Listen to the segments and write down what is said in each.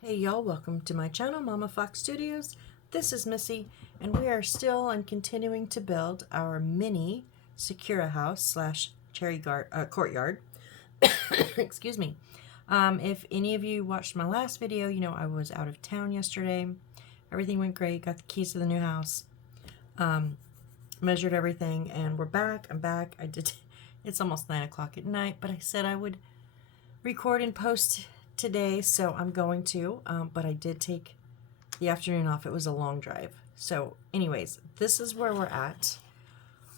Hey y'all, welcome to my channel, Mama Fox Studios. This is Missy, and we are still and continuing to build our mini Sakura house slash courtyard. Excuse me. If any of you watched my last video, you know I was out of town yesterday. Everything went great, got the keys to the new house, measured everything, and we're back. I'm back. It's almost 9 o'clock at night, but I said I would record and post today, so I'm going to, but I did take the afternoon off. It was a long drive. So anyways, this is where we're at.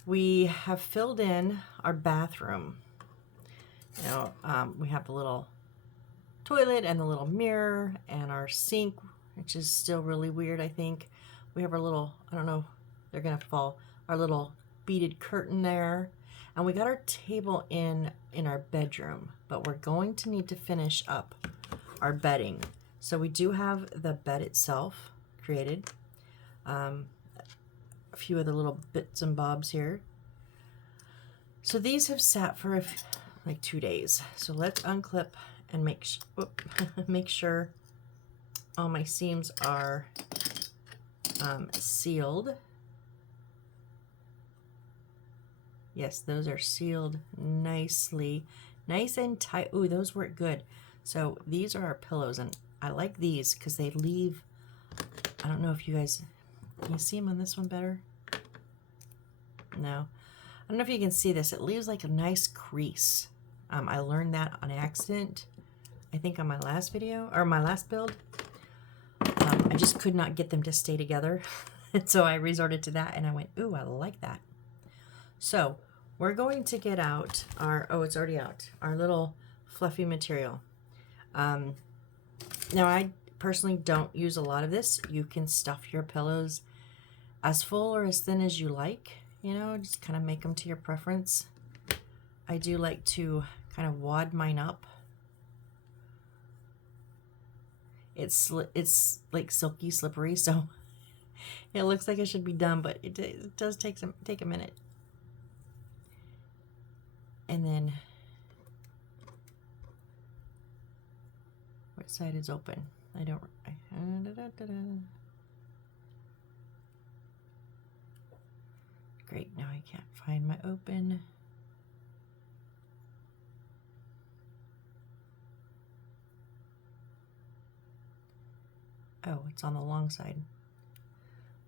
We have filled in our bathroom. You know, we have the little toilet and the little mirror and our sink, which is still really weird, I think. We have our little, I don't know, they're gonna fall, our little beaded curtain there. And we got our table in our bedroom, but we're going to need to finish up our bedding. So we do have the bed itself created. A few of the little bits and bobs here. So these have sat for like 2 days. So let's unclip and make sure all my seams are sealed. Yes, those are sealed nicely. Nice and tight. Ooh, those work good. So these are our pillows, and I like these because they leave, I don't know if you guys, can you see them on this one better? No. I don't know if you can see this. It leaves like a nice crease. I learned that on accident, I think on my last video, or my last build. I just could not get them to stay together. And so I resorted to that, and I went, ooh, I like that. So we're going to get out our, oh, it's already out, our little fluffy material. Now I personally don't use a lot of this. You can stuff your pillows as full or as thin as you like, you know, just kind of make them to your preference. I do like to kind of wad mine up. It's like silky slippery, so it looks like it should be done, but it does take a minute. And then what side is open? I don't. Great. Now I can't find my open. Oh, it's on the long side.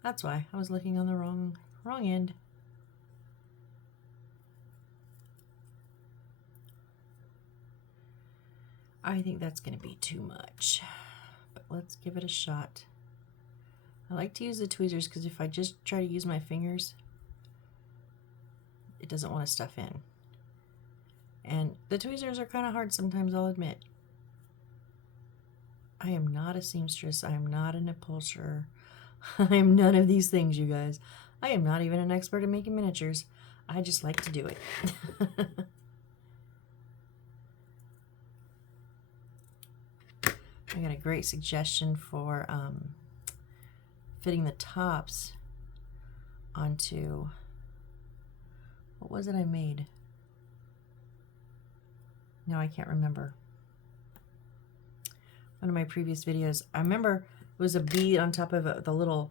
That's why I was looking on the wrong end. I think that's going to be too much, but let's give it a shot. I like to use the tweezers because if I just try to use my fingers, it doesn't want to stuff in. And the tweezers are kind of hard sometimes, I'll admit. I am not a seamstress. I am not an upholsterer. I am none of these things, you guys. I am not even an expert at making miniatures. I just like to do it. I got a great suggestion for fitting the tops onto, what was it I made? No, I can't remember. One of my previous videos, I remember it was a bead on top of the little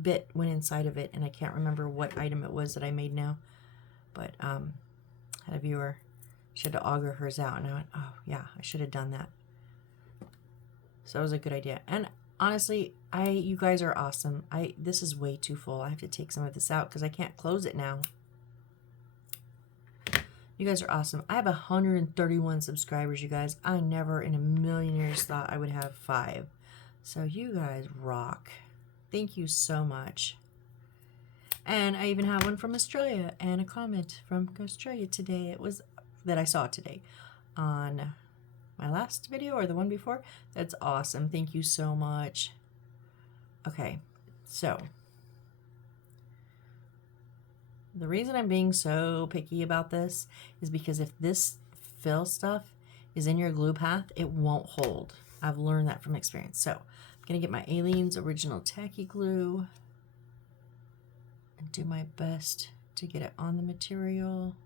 bit went inside of it, and I can't remember what item it was that I made now, but I had a viewer, she had to auger hers out, and I went, oh yeah, I should have done that. So it was a good idea. And honestly, you guys are awesome. This is way too full. I have to take some of this out because I can't close it now. You guys are awesome. I have 131 subscribers, you guys. I never in a million years thought I would have 5. So you guys rock. Thank you so much. And I even have one from Australia and a comment from Australia today. It was that I saw today on my last video or the one before. That's awesome. Thank you so much. Okay, so the reason I'm being so picky about this is because if this fill stuff is in your glue path, it won't hold. I've learned that from experience. So I'm gonna get my Aleene's original tacky glue and do my best to get it on the material.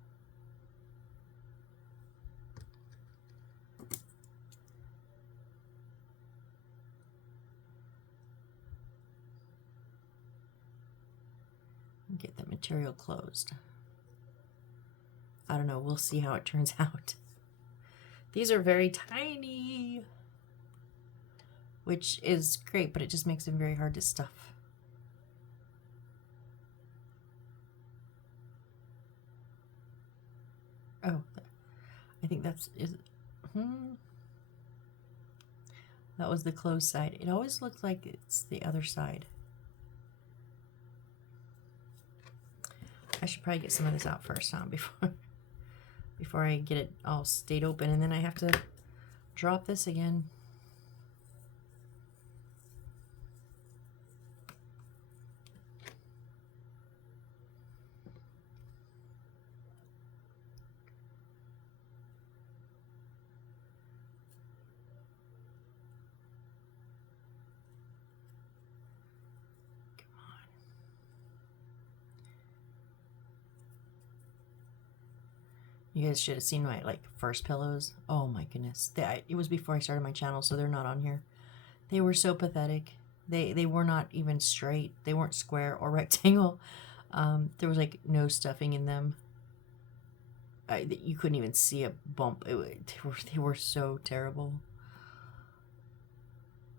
get the material closed. I don't know. We'll see how it turns out. These are very tiny, which is great, but it just makes them very hard to stuff. Oh, I think that's that was the closed side. It always looks like it's the other side. I should probably get some of this out first, huh? Before I get it all stayed open, and then I have to drop this again. You guys should have seen my first pillows. Oh my goodness. It was before I started my channel, so they're not on here. They were so pathetic. They were not even straight. They weren't square or rectangle. There was no stuffing in them. You couldn't even see a bump. They were so terrible.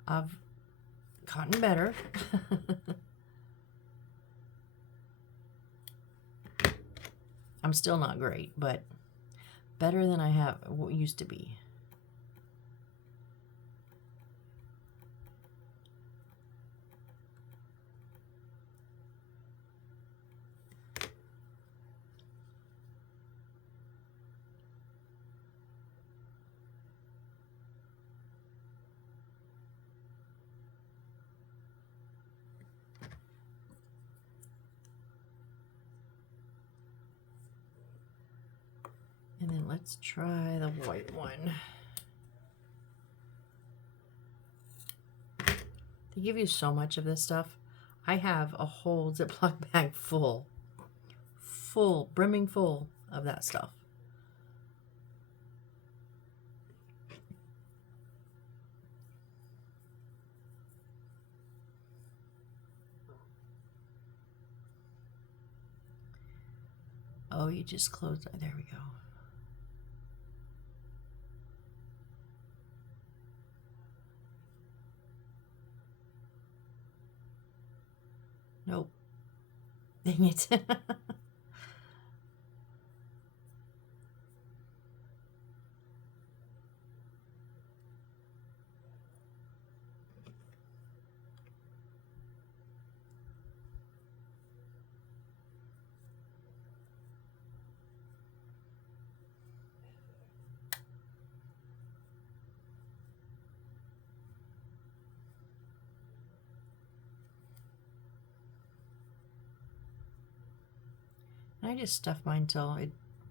I've gotten better. I'm still not great, but better than I have what used to be. And then let's try the white one. They give you so much of this stuff. I have a whole Ziploc bag full, brimming full of that stuff. Oh, you just closed it. There we go. Nope. Dang it. I just stuff mine till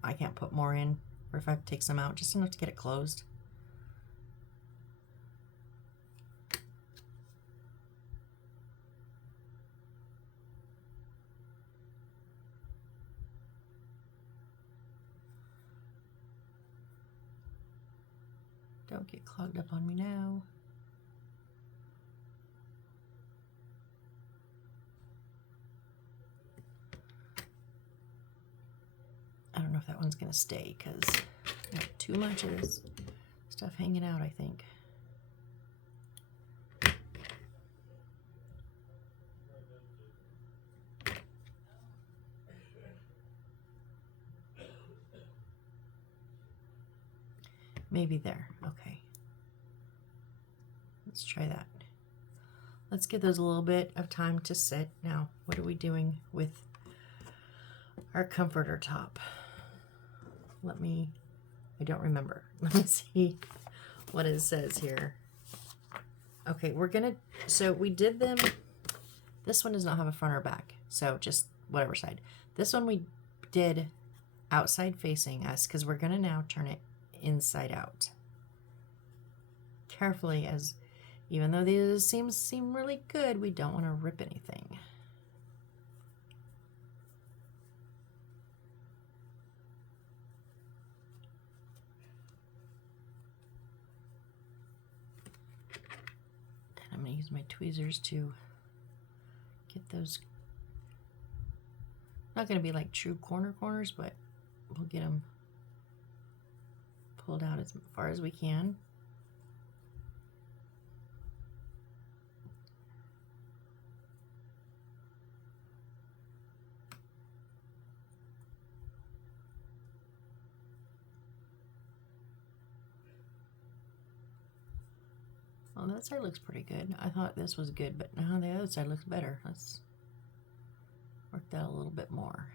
I can't put more in, or if I have to take some out, just enough to get it closed. Don't get clogged up on me now. I don't know if that one's going to stay because I have too much of this stuff hanging out, I think. Maybe there. Okay. Let's try that. Let's give those a little bit of time to sit. Now, what are we doing with our comforter top? I don't remember. Let me see what it says here. Okay, so we did them. This one does not have a front or back, so just whatever side. This one we did outside facing us because we're gonna now turn it inside out. Carefully, as even though these seem really good, we don't want to rip anything. I'm going to use my tweezers to get those Not going to be like true corners, but we'll get them pulled out as far as we can. Well, that side looks pretty good. I thought this was good, but now the other side looks better. Let's work that a little bit more.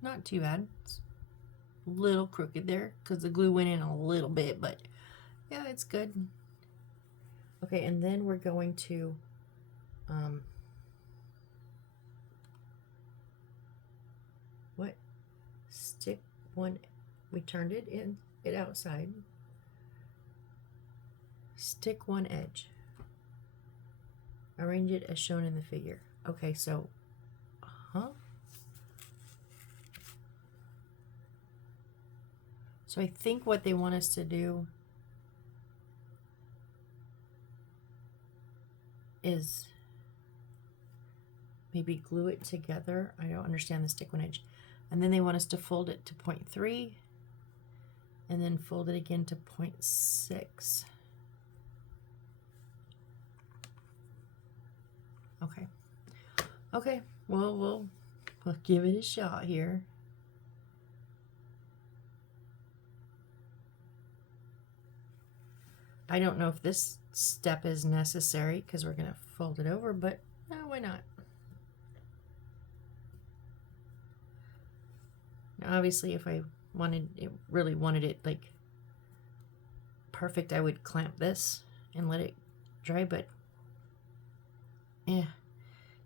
Not too bad. It's a little crooked there because the glue went in a little bit, but yeah, it's good. Okay, and then we're going to stick one. We turned it in, it outside. Stick one edge. Arrange it as shown in the figure. Okay, so, So I think what they want us to do is maybe glue it together. I don't understand the stick one edge. And then they want us to fold it to 0.3 and then fold it again to 0.6. Okay. Okay, well, we'll give it a shot here. I don't know if this step is necessary because we're going to fold it over, but why not? Now, obviously, if I really wanted it like perfect, I would clamp this and let it dry, but yeah.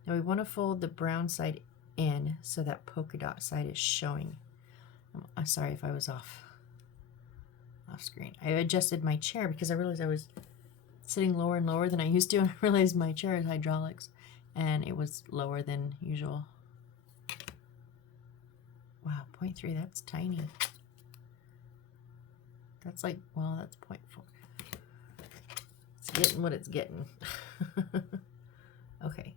Now we want to fold the brown side in so that polka dot side is showing. I'm sorry if I was off screen. I adjusted my chair because I realized I was sitting lower and lower than I used to, and I realized my chair is hydraulics and it was lower than usual. Wow, 0.3, that's tiny. That's like, well, that's 0.4. It's getting what it's getting. Okay.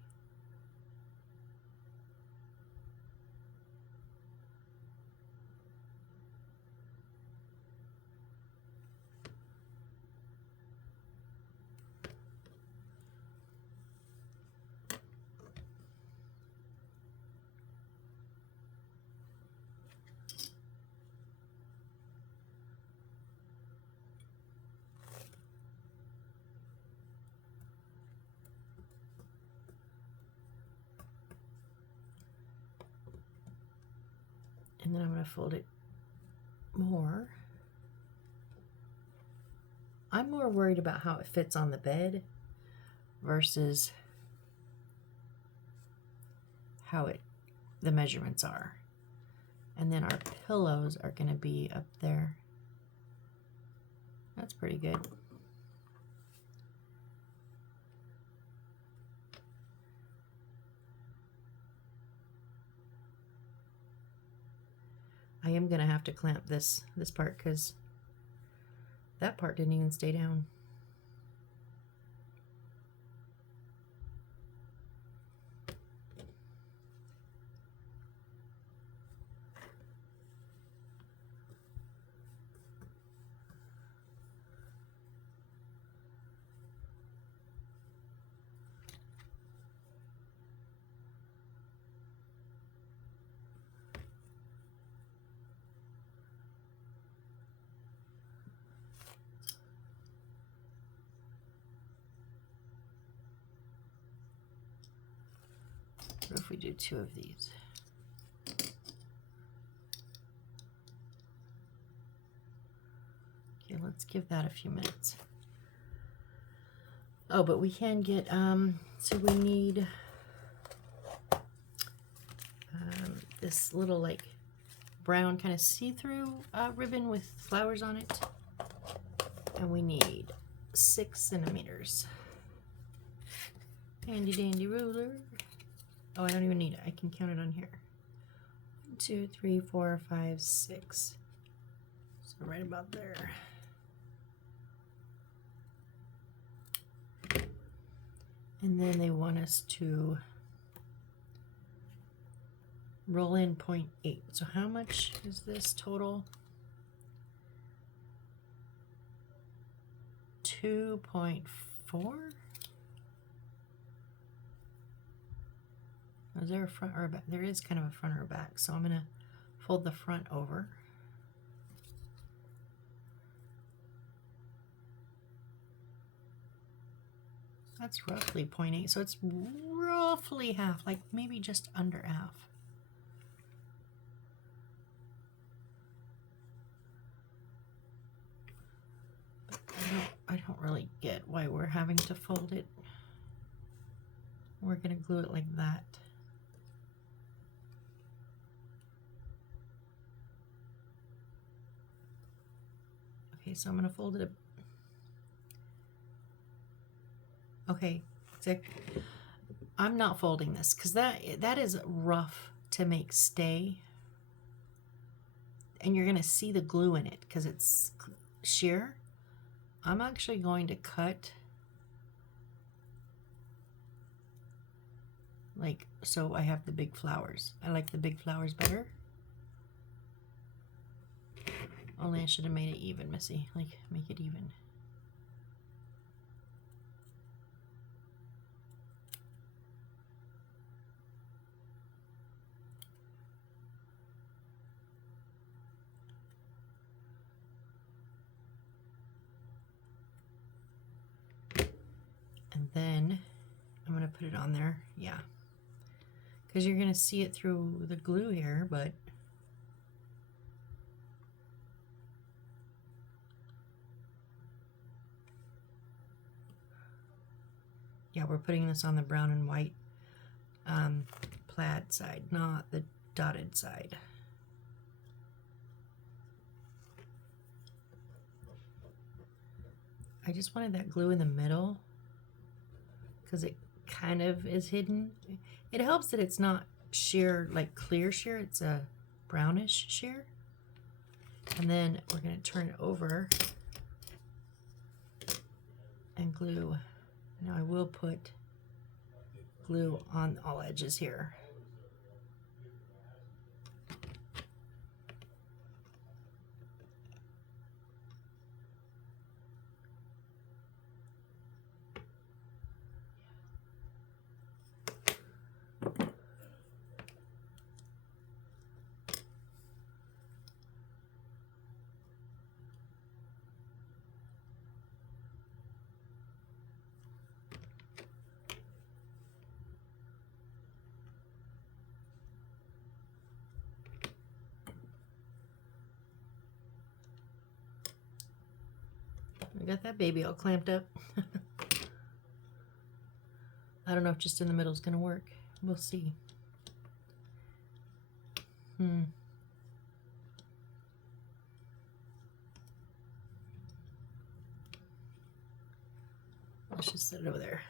And then I'm going to fold it more. I'm more worried about how it fits on the bed versus how the measurements are. And then our pillows are going to be up there. That's pretty good. I am going to have to clamp this part because that part didn't even stay down. What if we do 2 of these? Okay, let's give that a few minutes. Oh, but we can get, so we need this little like brown kind of see-through ribbon with flowers on it. And we need 6 centimeters. Handy dandy ruler. Oh, I don't even need it. I can count it on here. 1, 2, 3, 4, 5, 6. So right about there. And then they want us to roll in 0.8. So how much is this total? 2.4? Is there a front or a back? There is kind of a front or a back. So I'm going to fold the front over. That's roughly 0.8. So it's roughly half, like maybe just under half. I don't really get why we're having to fold it. We're going to glue it like that. Okay, so I'm going to fold it. Okay, I'm not folding this because that is rough to make stay. And you're going to see the glue in it because it's sheer. I'm actually going to cut like so I have the big flowers. I like the big flowers better. Only I should have made it even, Missy. Like, make it even. And then I'm going to put it on there. Yeah. Because you're going to see it through the glue here, but yeah, we're putting this on the brown and white plaid side, not the dotted side. I just wanted that glue in the middle because it kind of is hidden. It helps that it's not sheer, like clear sheer, it's a brownish sheer. And then we're going to turn it over and glue. Now I will put glue on all edges here. I got that baby all clamped up. I don't know if just in the middle is going to work. We'll see. Let's just set it over there.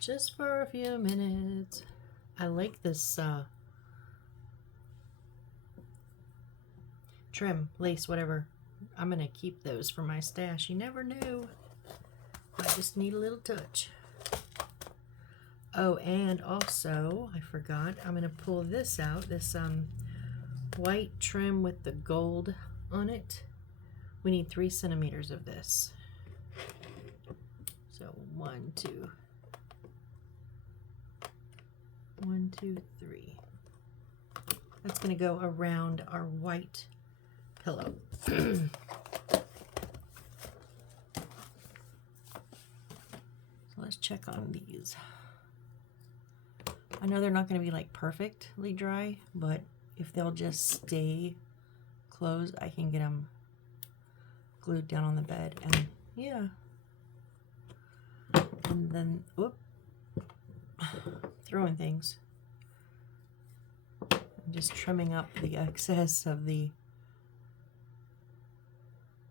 Just for a few minutes. I like this trim, lace, whatever. I'm going to keep those for my stash. You never know. I just need a little touch. Oh, and also, I forgot, I'm going to pull this out, this white trim with the gold on it. We need 3 centimeters of this. So 1, 2. 1, 2, 3. That's going to go around our white pillow. So let's check on these. I know they're not going to be like perfectly dry, but if they'll just stay closed, I can get them glued down on the bed. And yeah. And then, whoop, throwing things. I'm just trimming up the excess of the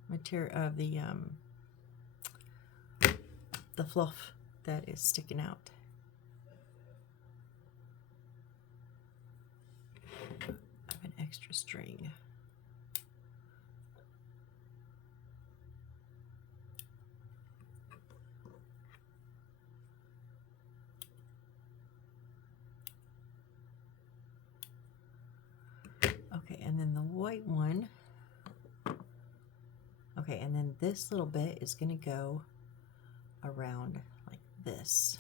material, of the fluff that is sticking out. I have an extra string. And then the white one. Okay, and then this little bit is going to go around like this.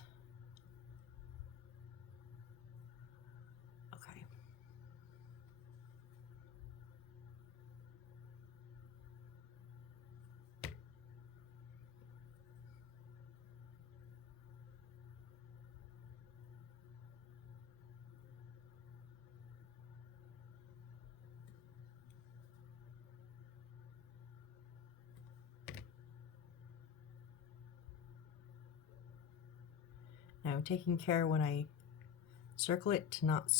Okay. Now I'm taking care when I circle it to not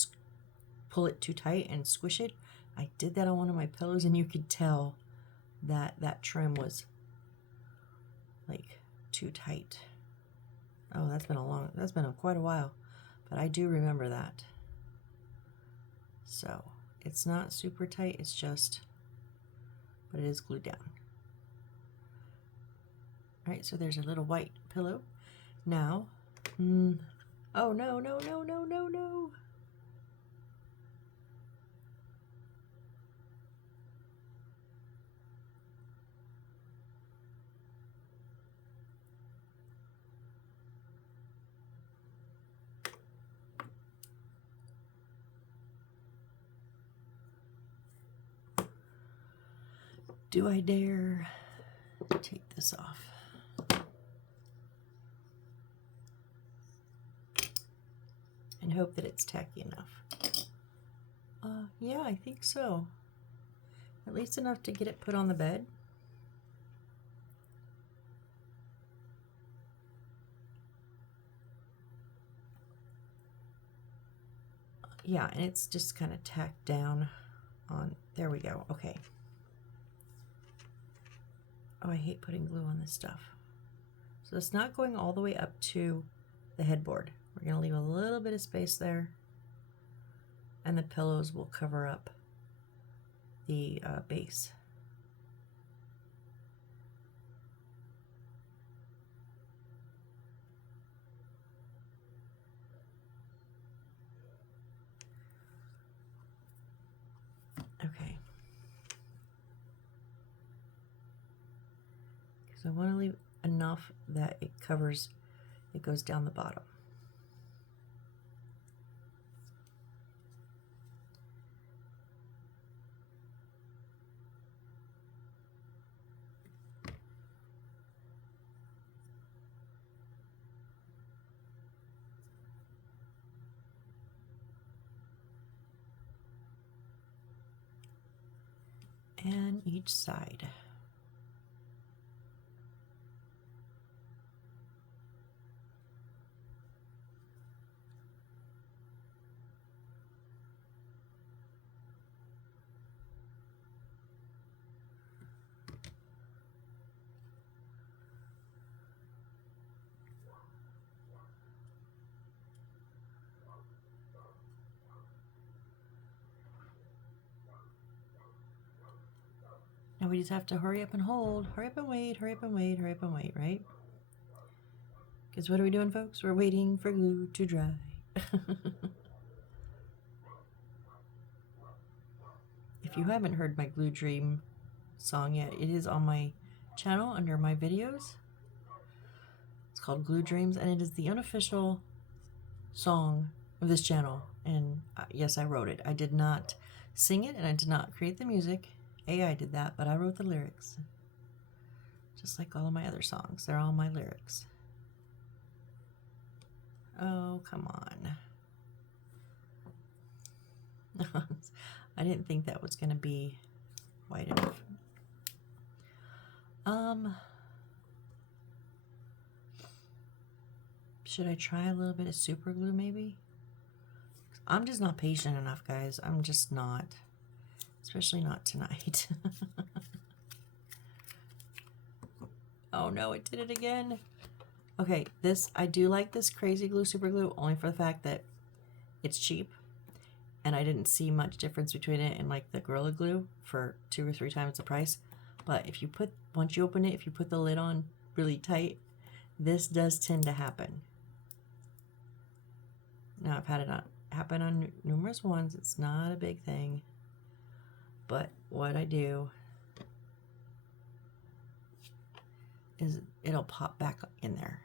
pull it too tight and squish it. I did that on one of my pillows and you could tell that that trim was like too tight. Oh, that's been quite a while, but I do remember that. So it's not super tight, it's just, but it is glued down. All right, so there's a little white pillow. Now, oh no, no, no, no, no, no. Do I dare take this off? And hope that it's tacky enough. Yeah, I think so. At least enough to get it put on the bed. Yeah, and it's just kind of tacked down on, there we go, okay. Oh, I hate putting glue on this stuff. So it's not going all the way up to the headboard. We're gonna leave a little bit of space there, and the pillows will cover up the base. Okay. Because I want to leave enough that it covers, it goes down the bottom. And each side. Now we just have to hurry up and hold, hurry up and wait, hurry up and wait, hurry up and wait, right? Because what are we doing, folks? We're waiting for glue to dry. If you haven't heard my Glue Dream song yet, it is on my channel under my videos. It's called Glue Dreams, and it is the unofficial song of this channel. And yes, I wrote it. I did not sing it, and I did not create the music. AI did that, but I wrote the lyrics. Just like all of my other songs. They're all my lyrics. Oh, come on. I didn't think that was going to be white enough. Should I try a little bit of super glue maybe? I'm just not patient enough, guys. I'm just not. Especially not tonight. Oh no, it did it again. Okay, I do like this Crazy Glue Super Glue only for the fact that it's cheap. And I didn't see much difference between it and like the Gorilla Glue for 2 or 3 times the price. But if you once you open it, if you put the lid on really tight, this does tend to happen. Now I've had it happen on numerous ones. It's not a big thing. But what I do is it'll pop back in there.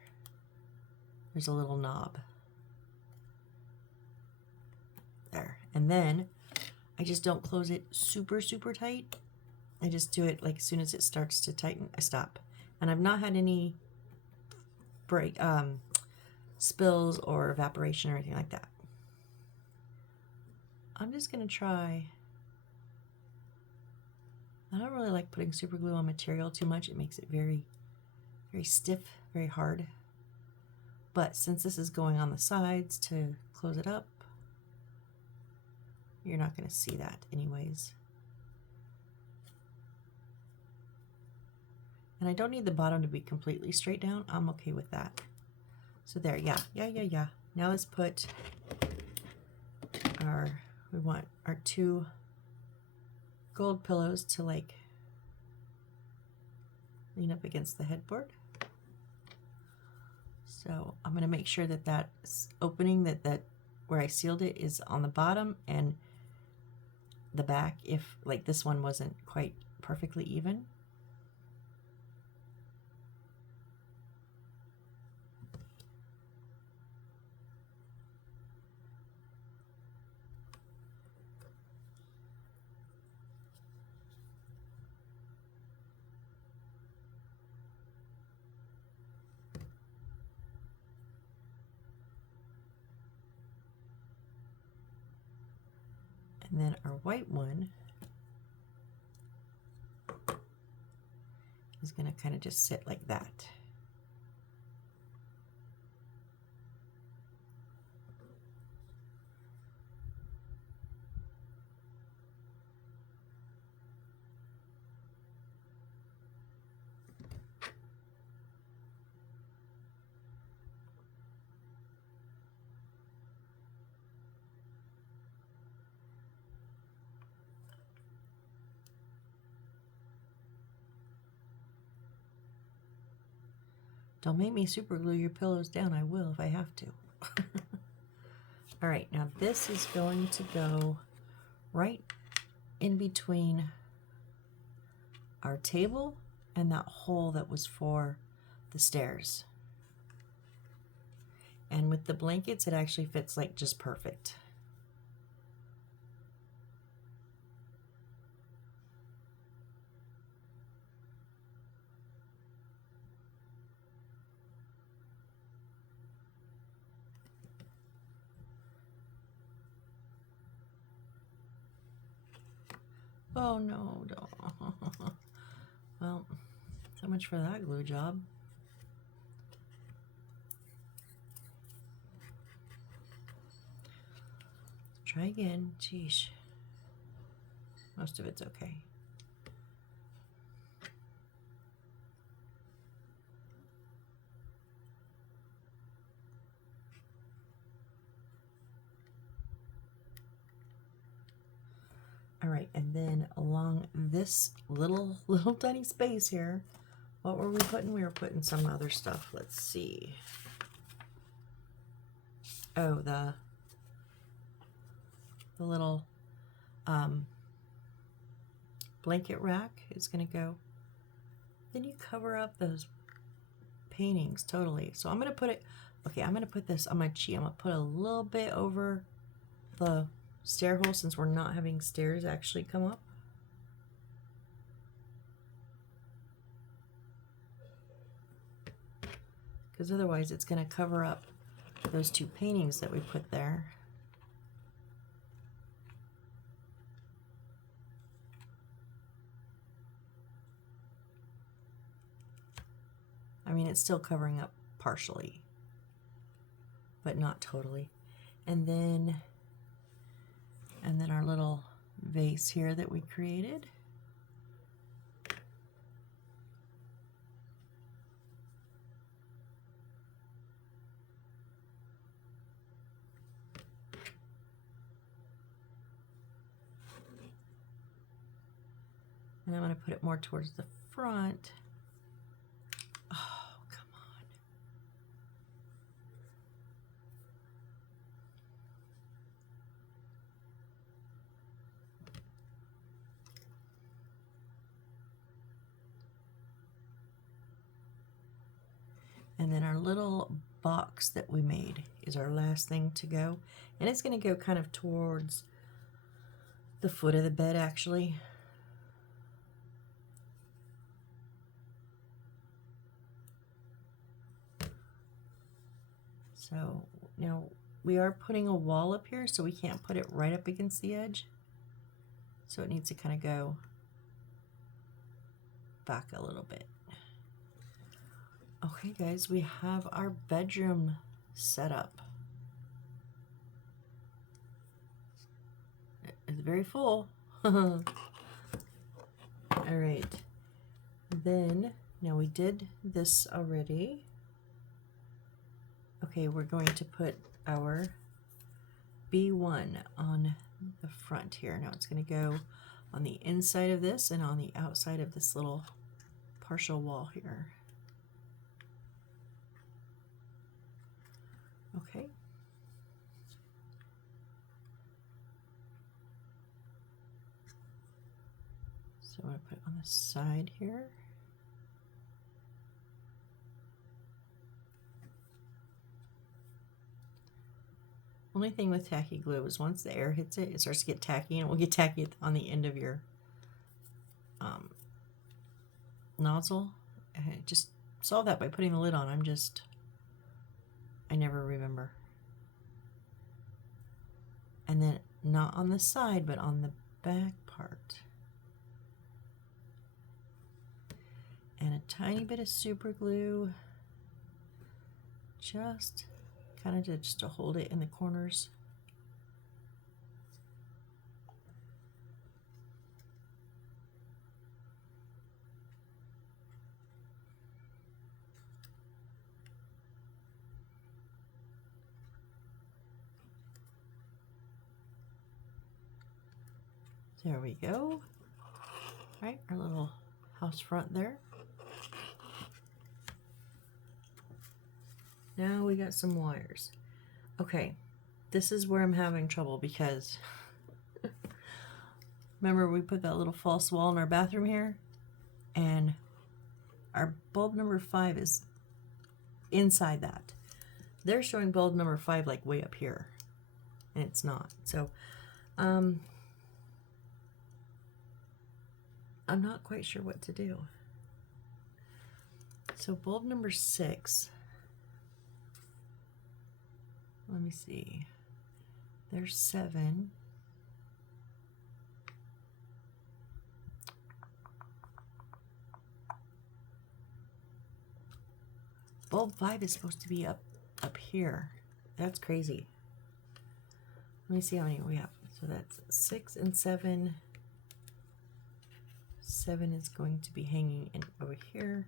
There's a little knob there. And then I just don't close it super, super tight. I just do it like as soon as it starts to tighten, I stop. And I've not had any spills or evaporation or anything like that. I'm just gonna try. I don't really like putting super glue on material too much. It makes it very, very stiff, very hard. But since this is going on the sides to close it up, you're not gonna see that anyways. And I don't need the bottom to be completely straight down. I'm okay with that. So there, yeah. Now let's put we want our 2 gold pillows to like lean up against the headboard. So I'm gonna make sure that that opening that where I sealed it is on the bottom and the back, if like this one wasn't quite perfectly even. And then our white one is going to kind of just sit like that. Don't make me super glue your pillows down. I will if I have to. All right, now this is going to go right in between our table and that hole that was for the stairs. And with the blankets, it actually fits like just perfect. Oh no, no. Well, so much for that glue job. Try again. Jeez. Most of it's okay. All right, and then along this little tiny space here, what were we putting? We were putting some other stuff. Let's see. Oh, the little blanket rack is going to go. Then you cover up those paintings totally. So I'm going to put it, okay, I'm going to put this on my cheek. I'm going to put a little bit over the stair hole since we're not having stairs actually come up. Because otherwise it's going to cover up those 2 paintings that we put there. I mean, it's still covering up partially, but not totally. And then our little vase here that we created. And I'm going to put it more towards the front. Oh, come on. And then our little box that we made is our last thing to go. And it's going to go kind of towards the foot of the bed, actually. So now we are putting a wall up here, so we can't put it right up against the edge. So it needs to kind of go back a little bit. Okay, guys, we have our bedroom set up. It's very full. All right. Then, now we did this already. Okay, we're going to put our B1 on the front here. Now it's going to go on the inside of this and on the outside of this little partial wall here. Okay. So I'm going to put it on the side here. Only thing with tacky glue is once the air hits it, it starts to get tacky, and it will get tacky on the end of your nozzle. Just solve that by putting the lid on. I never remember. And then not on the side, but on the back part. And a tiny bit of super glue, just kind of just to hold it in the corners. There we go. All right, our little house front there. Now we got some wires. Okay, this is where I'm having trouble because remember we put that little false wall in our bathroom here, and our bulb number 5 is inside that. They're showing bulb number 5 like way up here, and it's not. So I'm not quite sure what to do. So bulb number 6, let me see, there's 7. Bulb 5 is supposed to be up here. That's crazy. Let me see how many we have. So that's 6 and 7. 7 is going to be hanging in over here.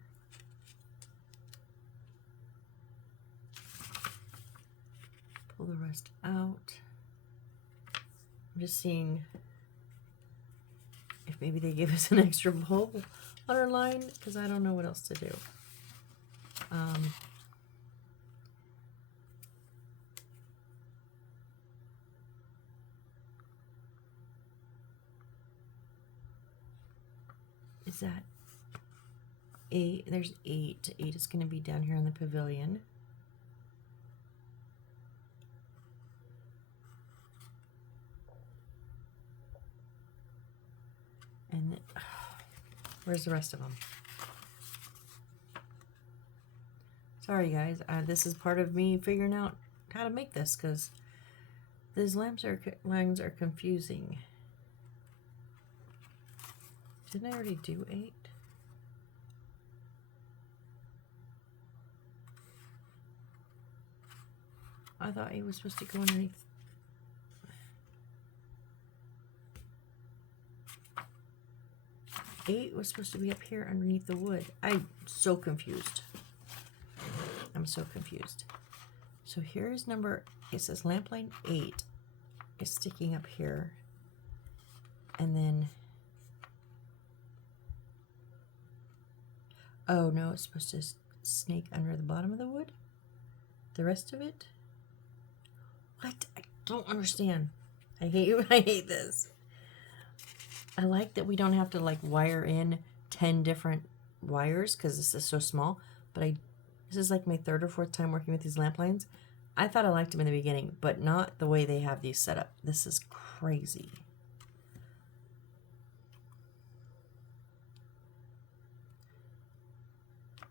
Pull the rest out. I'm just seeing if maybe they give us an extra bulb on our line, because I don't know what else to do. Is that 8? There's 8. 8 is going to be down here in the pavilion. And where's the rest of them? Sorry guys, this is part of me figuring out how to make this, because these lines are confusing. Didn't I already do 8? I thought 8 was supposed to go underneath. Eight was supposed to be up here underneath the wood. I'm so confused. I'm so confused. So here's number, it says lamp line 8 is sticking up here. And then, oh no, it's supposed to snake under the bottom of the wood? The rest of it? What? I don't understand. I hate this. I like that we don't have to like wire in 10 different wires because this is so small, but This is like my third or fourth time working with these lamp lines. I thought I liked them in the beginning, but not the way they have these set up. This is crazy.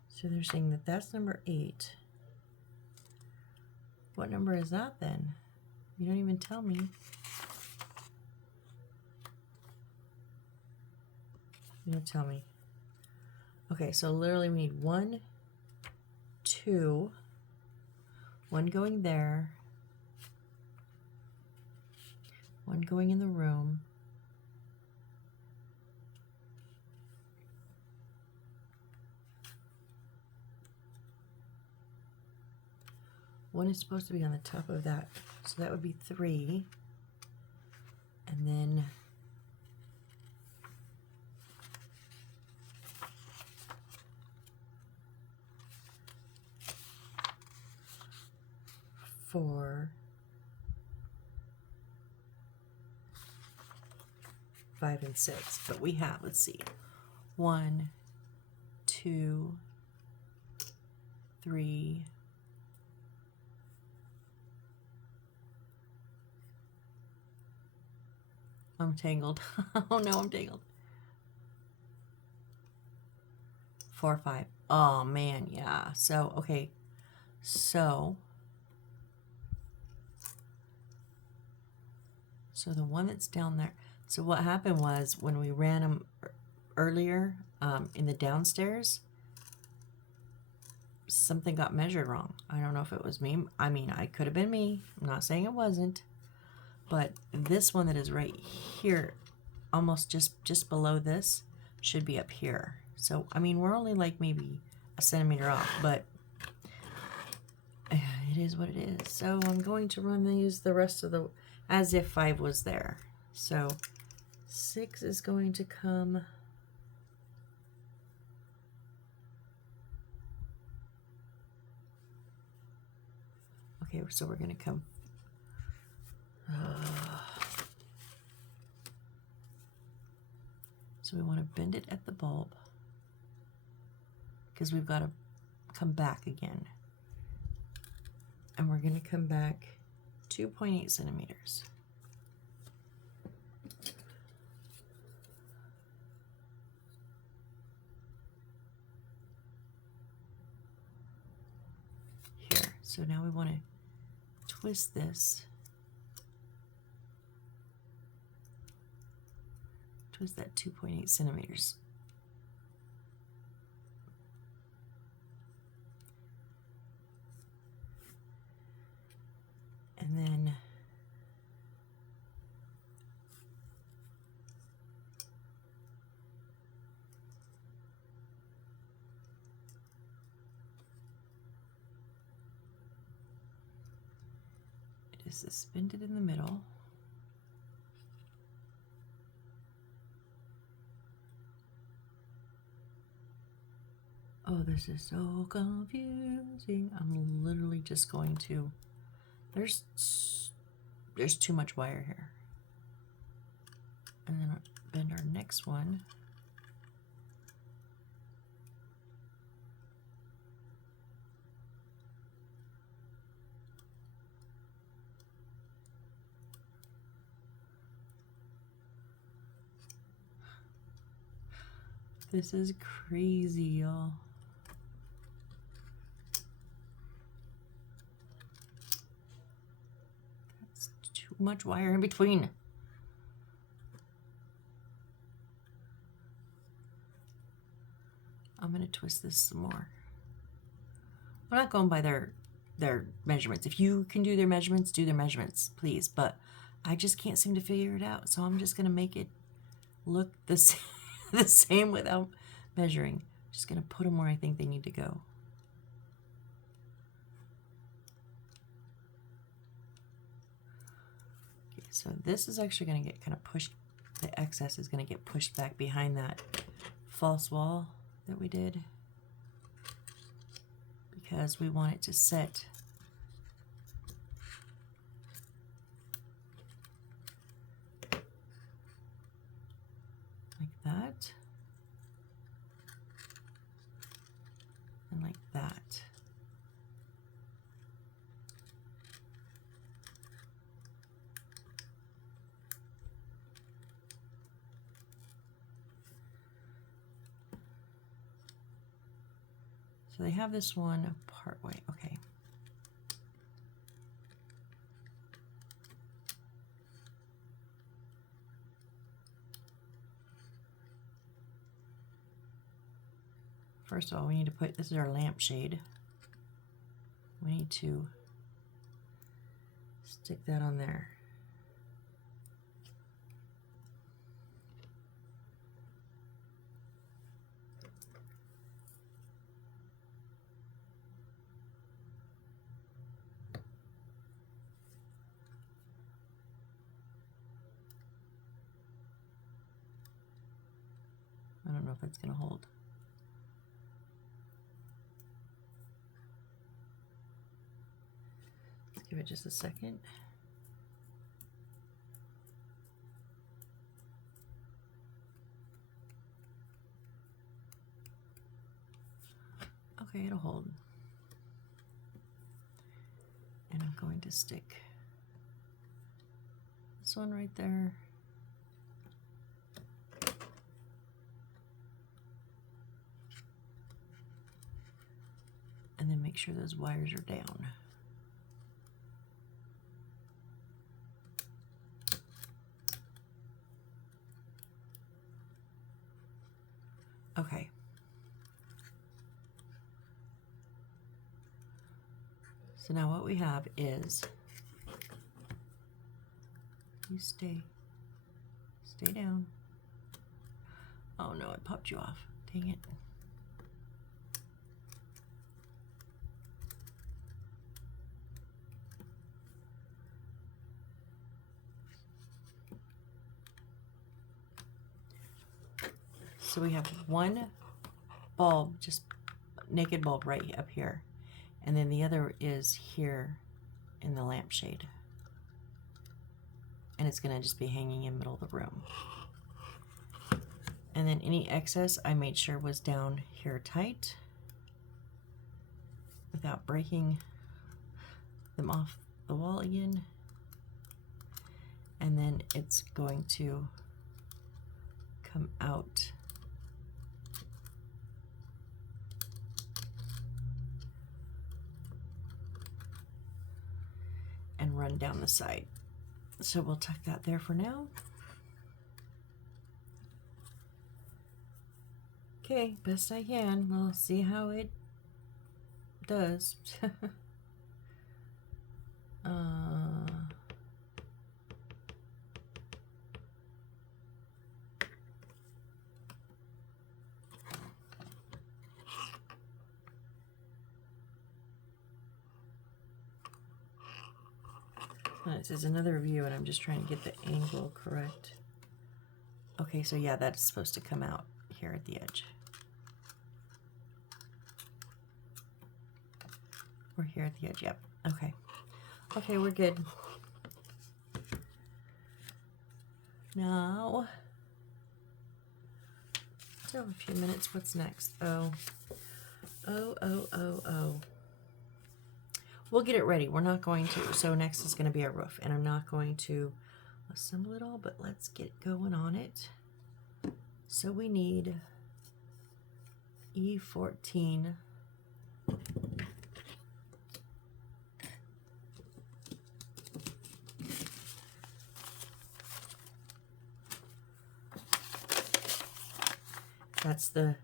So they're saying that that's number 8. What number is that then? You don't even tell me. You don't tell me. Okay, so literally we need 1, 2, 1 going there, 1 going in the room, one is supposed to be on the top of that, so that would be 3, and then four, 5, and 6. But we have, let's see, 1, 2, 3, 'm tangled. Oh no, I'm tangled. 4, 5. Oh man, yeah. So okay, so the one that's down there. So what happened was when we ran them earlier in the downstairs, something got measured wrong. I don't know if it was me. I mean, I could have been me. I'm not saying it wasn't. But this one that is right here, almost just below this, should be up here. So, I mean, we're only like maybe a centimeter off, but it is what it is. So I'm going to run these the rest of the, as if 5 was there. So 6 is going to come okay, so we're going to come so we want to bend it at the bulb because we've got to come back again, and we're going to come back 2.8 centimeters. Here. So now we want to twist this. Twist that 2.8 centimeters. And then it is suspended in the middle. Oh, this is so confusing. I'm literally just going to, there's too much wire here. And then bend our next one. This is crazy, y'all. That's too much wire in between. I'm going to twist this some more. I'm not going by their measurements. If you can do their measurements, do their measurements, please. But I just can't seem to figure it out. So I'm just going to make it look the same. The same without measuring. Just going to put them where I think they need to go. Okay, so this is actually going to get kind of pushed. The excess is going to get pushed back behind that false wall that we did, because we want it to set like that and like that. So they have this one part way. Okay. First of all, we need to put, this is our lampshade. We need to stick that on there. I don't know if that's going to hold. Let's give it just a second. Okay, it'll hold. And I'm going to stick this one right there. And then make sure those wires are down. Okay. So now what we have is, you stay down. Oh no, it popped you off. Dang it. So we have one bulb, just naked bulb right up here. And then the other is here in the lampshade. And it's gonna just be hanging in the middle of the room. And then any excess I made sure was down here tight without breaking them off the wall again. And then it's going to come out and run down the side. So we'll tuck that there for now. Okay, best I can. We'll see how it does. This is another view and I'm just trying to get the angle correct. Okay, so yeah, that's supposed to come out here at the edge. Or here at the edge, yep. Okay. Okay, we're good. Now, still a few minutes. What's next? Oh. We'll get it ready. We're not going to. So next is going to be our roof. And I'm not going to assemble it all, but let's get going on it. So we need E14. That's the,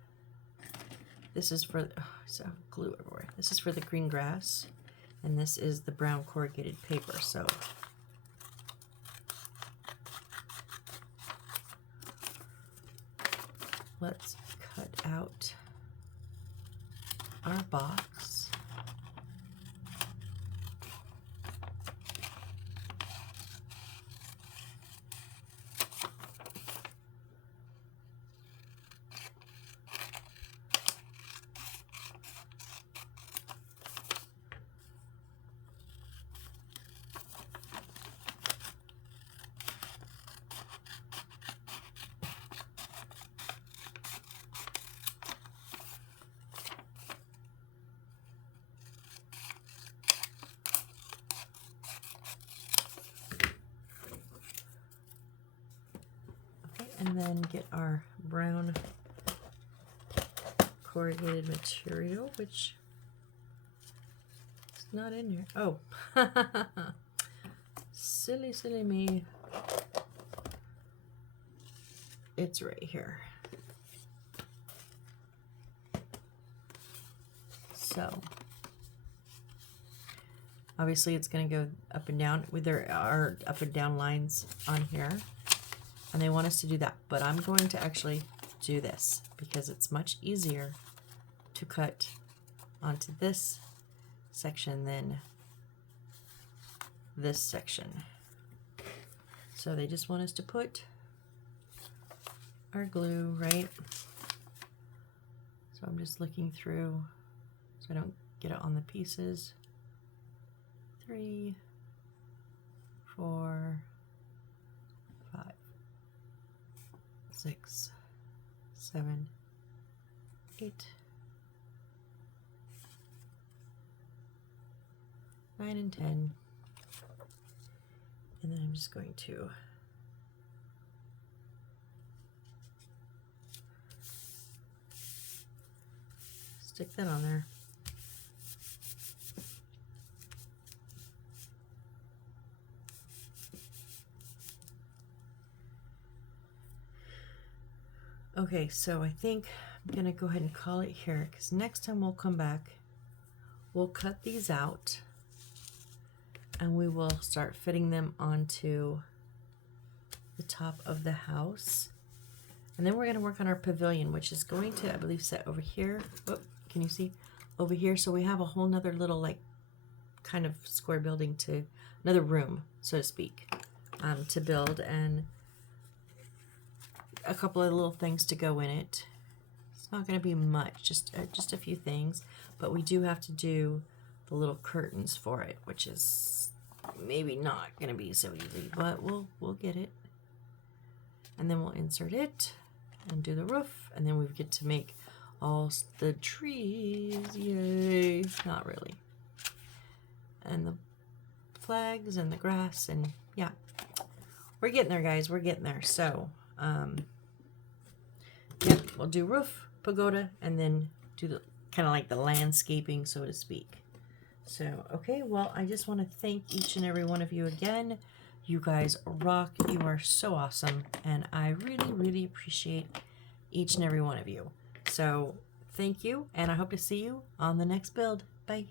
this is for, oh, so glue everywhere. This is for the green grass, and this is the brown corrugated paper. So let's cut out our box. And then get our brown corrugated material, which is not in here. Oh, silly, silly me. It's right here. So obviously it's going to go up and down. There are up and down lines on here, and they want us to do that. But I'm going to actually do this because it's much easier to cut onto this section than this section. So they just want us to put our glue, right? So I'm just looking through so I don't get it on the pieces. 3, 4, 5, 6, 7, 8, 9, and 10. And then I'm just going to stick that on there. Okay, so I think I'm gonna go ahead and call it here because next time we'll come back, we'll cut these out and we will start fitting them onto the top of the house. And then we're gonna work on our pavilion, which is going to, I believe, set over here. Whoop, can you see? Over here. So we have a whole nother little like kind of square building to, another room, so to speak, to build, and a couple of little things to go in it. It's not going to be much, just a few things, but we do have to do the little curtains for it, which is maybe not going to be so easy, but we'll get it. And then we'll insert it and do the roof, and then we get to make all the trees. Yay! Not really. And the flags and the grass, and yeah, we're getting there, guys. We're getting there. So yeah, we'll do roof, pagoda, and then do the kind of like the landscaping, so to speak. So, okay, well, I just want to thank each and every one of you again. You guys rock. You are so awesome, and I really, really appreciate each and every one of you. So, thank you, and I hope to see you on the next build. Bye.